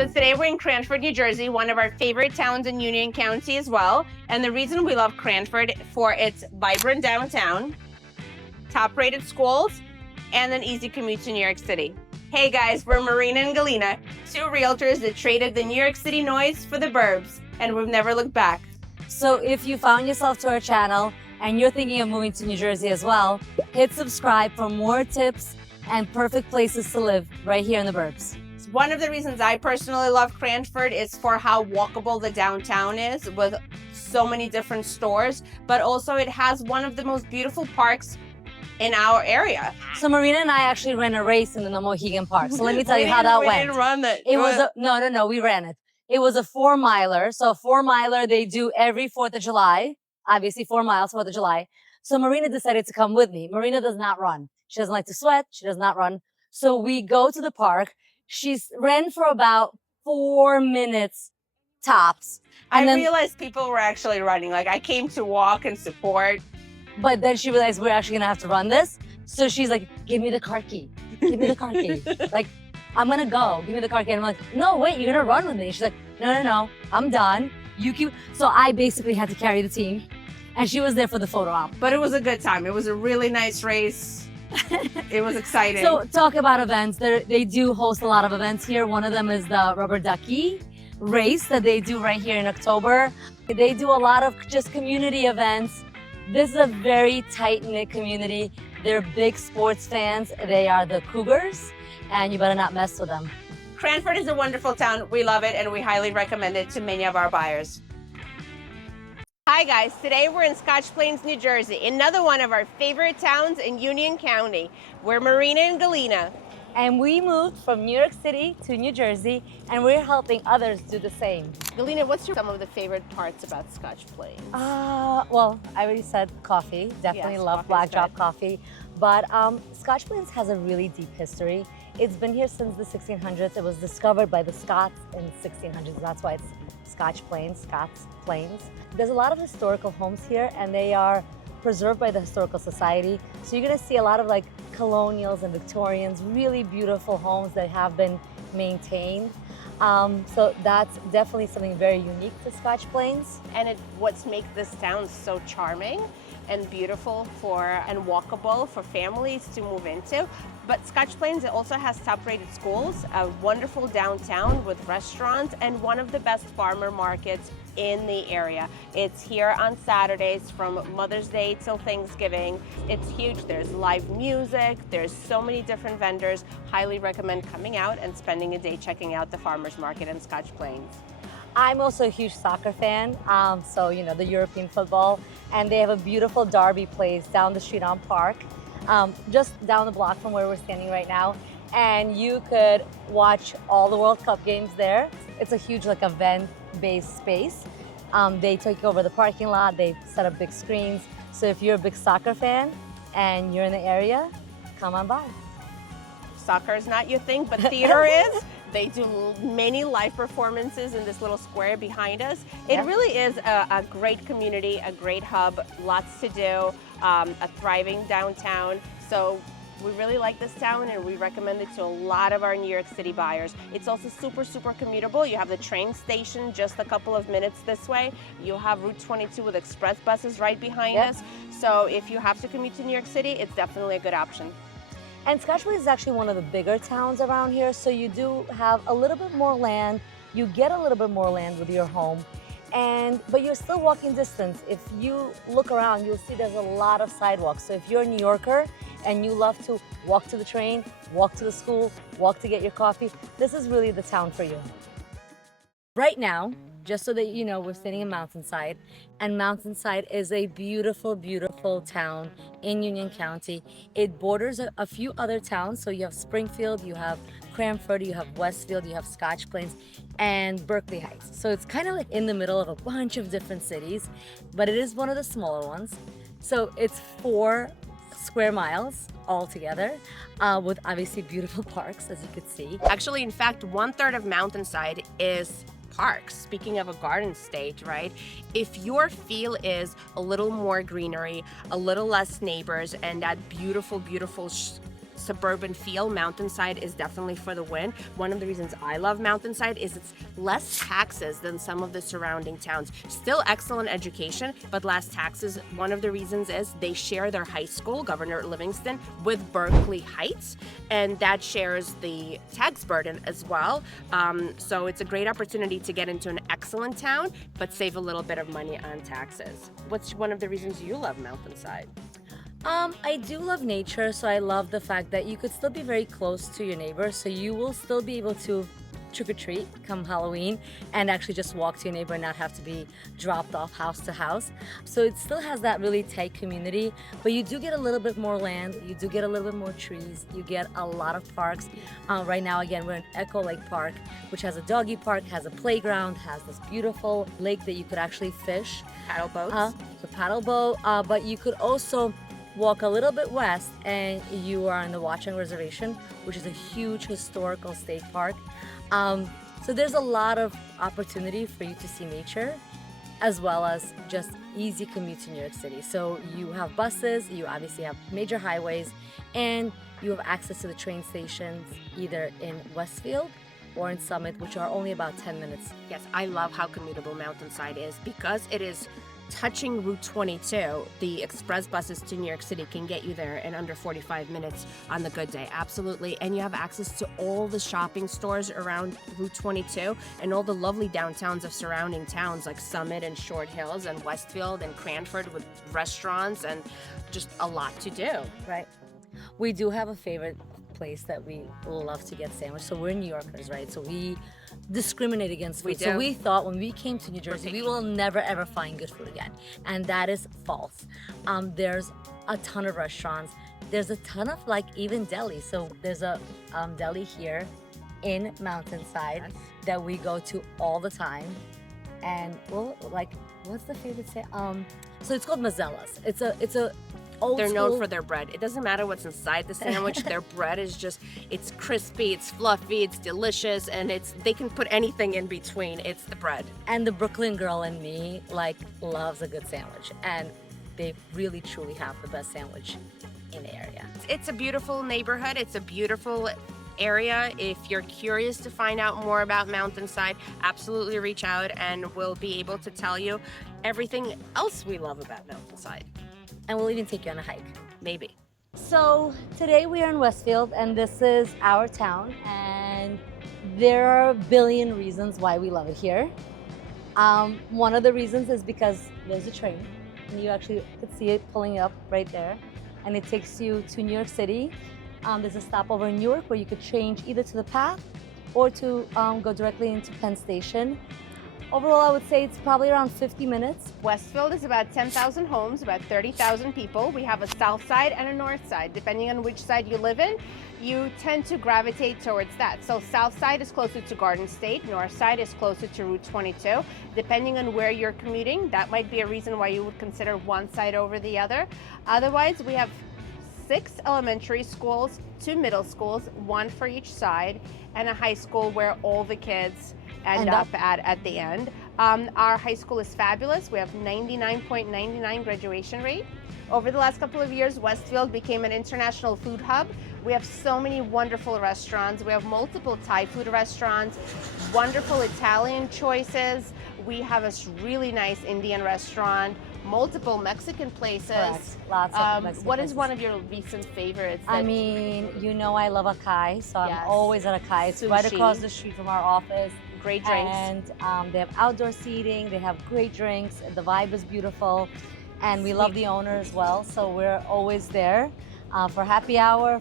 So today we're in Cranford, New Jersey, one of our favorite towns in Union County as well. And the reason we love Cranford for its vibrant downtown, top-rated schools, and an easy commute to New York City. Hey guys, we're Marina and Galina, two realtors that traded the New York City noise for the burbs, and we've never looked back. So if you found yourself to our channel and you're thinking of moving to New Jersey as well, hit subscribe for more tips and perfect places to live right here in the burbs. One of the reasons I personally love Cranford is for how walkable the downtown is with so many different stores, but also it has one of the most beautiful parks in our area. So Marina and I actually ran a race in the Nomahegan Park. So let me tell you how that went. We didn't run it. No, we ran it. It was a 4-miler. So a 4-miler they do every 4th of July. Obviously 4 miles, 4th of July. So Marina decided to come with me. Marina does not run. She doesn't like to sweat. She does not run. So we go to the park. She's ran for about 4 minutes tops. And I realized people were actually running. Like I came to walk and support. But then she realized we're actually gonna have to run this. So she's like, give me the car key. Give me the car key. Like, I'm gonna go. Give me the car key. And I'm like, no, wait, you're gonna run with me. She's like, no, I'm done. You keep. So I basically had to carry the team. And she was there for the photo op. But it was a good time. It was a really nice race. It was exciting. So talk about events. They do host a lot of events here. One of them is the rubber ducky race that they do right here in October. They do a lot of just community events. This is a very tight-knit community. They're big sports fans. They are the Cougars, and you better not mess with them. Cranford is a wonderful town. We love it, and we highly recommend it to many of our buyers. Hi guys, today we're in Scotch Plains, New Jersey, another one of our favorite towns in Union County. We're Marina and Galina. And we moved from New York City to New Jersey, and we're helping others do the same. Galina, what's some of the favorite parts about Scotch Plains? Well, I already said coffee. Definitely love black drop coffee. But Scotch Plains has a really deep history. It's been here since the 1600s. It was discovered by the Scots in the 1600s. That's why it's Scotch Plains, Scots Plains. There's a lot of historical homes here, and they are preserved by the Historical Society. So you're gonna see a lot of like colonials and Victorians, really beautiful homes that have been maintained. So that's definitely something very unique to Scotch Plains. And what makes this town so charming and beautiful and walkable for families to move into. But Scotch Plains also has top-rated schools, a wonderful downtown with restaurants, and one of the best farmer markets in the area. It's here on Saturdays from Mother's Day till Thanksgiving. It's huge. There's live music. There's so many different vendors. Highly recommend coming out and spending a day checking out the farmers market in Scotch Plains. I'm also a huge soccer fan, so you know, the European football, and they have a beautiful derby place down the street on Park, just down the block from where we're standing right now, and you could watch all the World Cup games there. It's a huge like event-based space. They take over the parking lot, they set up big screens, so if you're a big soccer fan and you're in the area, come on by. Soccer is not your thing, but theater is. They do many live performances in this little square behind us. It really is a great community, a great hub, lots to do, a thriving downtown. So we really like this town and we recommend it to a lot of our New York City buyers. It's also super commutable. You have the train station just a couple of minutes this way. You'll have Route 22 with express buses right behind us. So if you have to commute to New York City, it's definitely a good option. And Scotch Plains is actually one of the bigger towns around here, so you do have a little bit more land. You get a little bit more land with your home, but you're still walking distance. If you look around, you'll see there's a lot of sidewalks. So if you're a New Yorker and you love to walk to the train, walk to the school, walk to get your coffee, this is really the town for you. Right now, just so that you know, we're sitting in Mountainside, and Mountainside is a beautiful, beautiful town in Union County. It borders a few other towns, so you have Springfield, you have Cranford, you have Westfield, you have Scotch Plains, and Berkeley Heights. So it's kind of like in the middle of a bunch of different cities, but it is one of the smaller ones. So it's 4 square miles altogether, with obviously beautiful parks, as you could see. Actually, in fact, 1/3 of Mountainside is parks. Speaking of a garden state, right? If your feel is a little more greenery, a little less neighbors, and that beautiful suburban feel, Mountainside is definitely for the win. One of the reasons I love Mountainside is it's less taxes than some of the surrounding towns. Still excellent education, but less taxes. One of the reasons is they share their high school, Governor Livingston, with Berkeley Heights, and that shares the tax burden as well. So it's a great opportunity to get into an excellent town, but save a little bit of money on taxes. What's one of the reasons you love Mountainside? I do love nature, so I love the fact that you could still be very close to your neighbors, so you will still be able to trick-or-treat come Halloween and actually just walk to your neighbor and not have to be dropped off house to house. So it still has that really tight community, but you do get a little bit more land, you do get a little bit more trees, you get a lot of parks. Right now, again, we're in Echo Lake Park, which has a doggy park, has a playground, has this beautiful lake that you could actually fish. Paddle boats? You could paddle boat, but you could also walk a little bit west and you are in the Watchung Reservation, which is a huge historical state park. So there's a lot of opportunity for you to see nature, as well as just easy commute to New York City. So you have buses, you obviously have major highways, and you have access to the train stations either in Westfield or in Summit, which are only about 10 minutes. Yes, I love how commutable Mountainside is. Because it is touching Route 22, the express buses to New York City can get you there in under 45 minutes on the good day. Absolutely. And you have access to all the shopping stores around Route 22 and all the lovely downtowns of surrounding towns like Summit and Short Hills and Westfield and Cranford with restaurants and just a lot to do. Right. We do have a favorite place that we love to get sandwich. So we're New Yorkers, right? So we discriminate against food. So we thought when we came to New Jersey, we will never ever find good food again. And that is false. There's a ton of restaurants. There's a ton of like even deli. So there's a deli here in Mountainside that we go to all the time. And well, like, what's the favorite say? So it's called Mazzella's. It's a They're known for their bread. It doesn't matter what's inside the sandwich. Their bread is just, it's crispy, it's fluffy, it's delicious, and they can put anything in between. It's the bread. And the Brooklyn girl in me, like, loves a good sandwich. And they really, truly have the best sandwich in the area. It's a beautiful neighborhood. It's a beautiful area. If you're curious to find out more about Mountainside, absolutely reach out and we'll be able to tell you everything else we love about Mountainside. And we'll even take you on a hike. Maybe. So today we are in Westfield and this is our town, and there are a billion reasons why we love it here. One of the reasons is because there's a train and you actually could see it pulling up right there, and it takes you to New York City. There's a stopover in Newark where you could change either to the path or to go directly into Penn Station. Overall, I would say it's probably around 50 minutes. Westfield is about 10,000 homes, about 30,000 people. We have a south side and a north side. Depending on which side you live in, you tend to gravitate towards that. So south side is closer to Garden State, north side is closer to Route 22. Depending on where you're commuting, that might be a reason why you would consider one side over the other. Otherwise, we have 6 elementary schools, 2 middle schools, 1 for each side, and a high school where all the kids end up at the end. Our high school is fabulous. We have 99.99 graduation rate. Over the last couple of years, Westfield became an international food hub. We have so many wonderful restaurants. We have multiple Thai food restaurants, wonderful Italian choices. We have a really nice Indian restaurant, multiple Mexican places. Correct. Lots of Mexican What places. is one of your recent favorites? I mean, you know I love acai, so I'm always at acai. It's right across the street from our office. Great drinks. And they have outdoor seating, they have great drinks, the vibe is beautiful, and we love the owner as well, so we're always there for happy hour,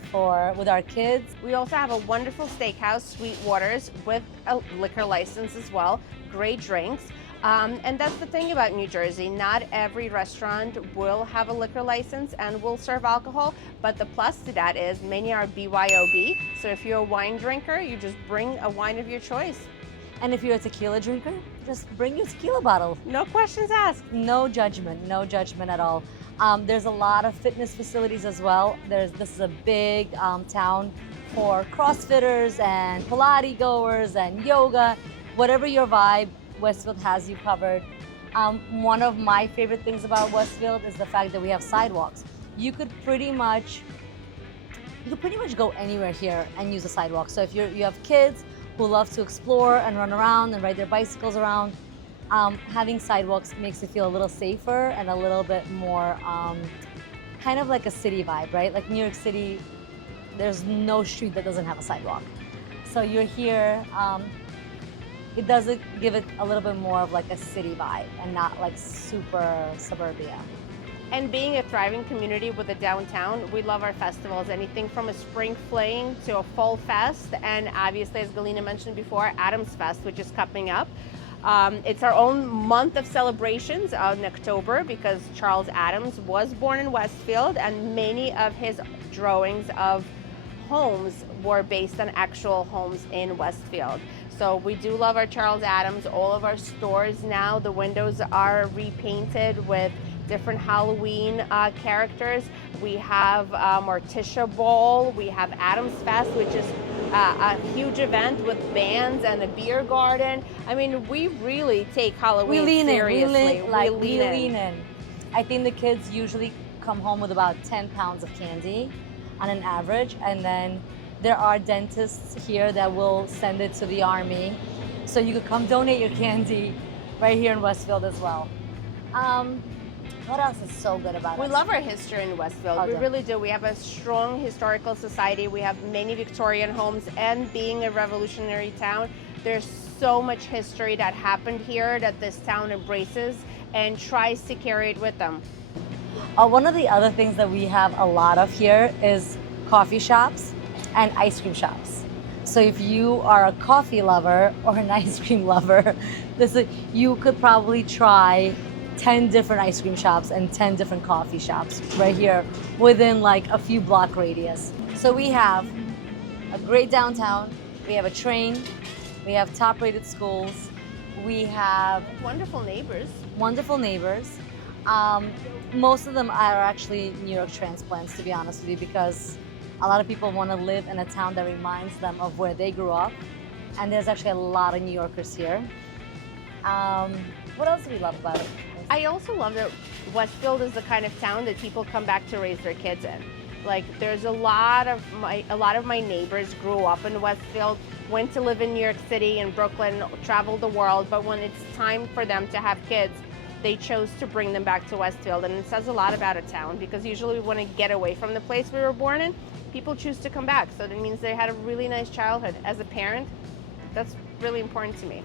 with our kids. We also have a wonderful steakhouse, Sweetwater's, with a liquor license as well. Great drinks. And that's the thing about New Jersey. Not every restaurant will have a liquor license and will serve alcohol, but the plus to that is many are BYOB. So if you're a wine drinker, you just bring a wine of your choice. And if you're a tequila drinker, just bring your tequila bottle. No questions asked. No judgment at all. There's a lot of fitness facilities as well. This is a big town for CrossFitters and Pilates goers and yoga. Whatever your vibe, Westfield has you covered. One of my favorite things about Westfield is the fact that we have sidewalks. You could pretty much you can pretty much go anywhere here and use a sidewalk. So if you have kids who love to explore and run around and ride their bicycles around, having sidewalks makes it feel a little safer and a little bit more kind of like a city vibe, right? Like New York City, there's no street that doesn't have a sidewalk. So you're here, it does give it a little bit more of like a city vibe and not like super suburbia. And being a thriving community with a downtown, we love our festivals, anything from a spring fling to a fall fest, and obviously, as Galina mentioned before, AddamsFest, which is coming up. It's our own month of celebrations in October because Charles Addams was born in Westfield, and many of his drawings of homes were based on actual homes in Westfield. So we do love our Charles Addams. All of our stores now, the windows are repainted with different Halloween characters. We have Morticia Ball, we have AddamsFest, which is a huge event with bands and a beer garden. I mean, we really take Halloween seriously. We lean in. I think the kids usually come home with about 10 pounds of candy on an average, and then there are dentists here that will send it to the army. So you could come donate your candy right here in Westfield as well. What else is so good about it? We love our history in Westfield. We Okay. really do. We have a strong historical society. We have many Victorian homes, and being a revolutionary town, there's so much history that happened here that this town embraces and tries to carry it with them. One of the other things that we have a lot of here is coffee shops and ice cream shops. So if you are a coffee lover or an ice cream lover, you could probably try 10 different ice cream shops and 10 different coffee shops right here within like a few block radius. So we have a great downtown, we have a train, we have top rated schools, we have Wonderful neighbors. wonderful neighbors. Most of them are actually New York transplants, to be honest with you, because a lot of people want to live in a town that reminds them of where they grew up. And there's actually a lot of New Yorkers here. What else do we love about it? I also love that Westfield is the kind of town that people come back to raise their kids in. Like, there's a lot of my neighbors grew up in Westfield, went to live in New York City and Brooklyn, traveled the world, but when it's time for them to have kids, they chose to bring them back to Westfield. And it says a lot about a town, because usually we want to get away from the place we were born in. People choose to come back, so that means they had a really nice childhood. As a parent, that's really important to me.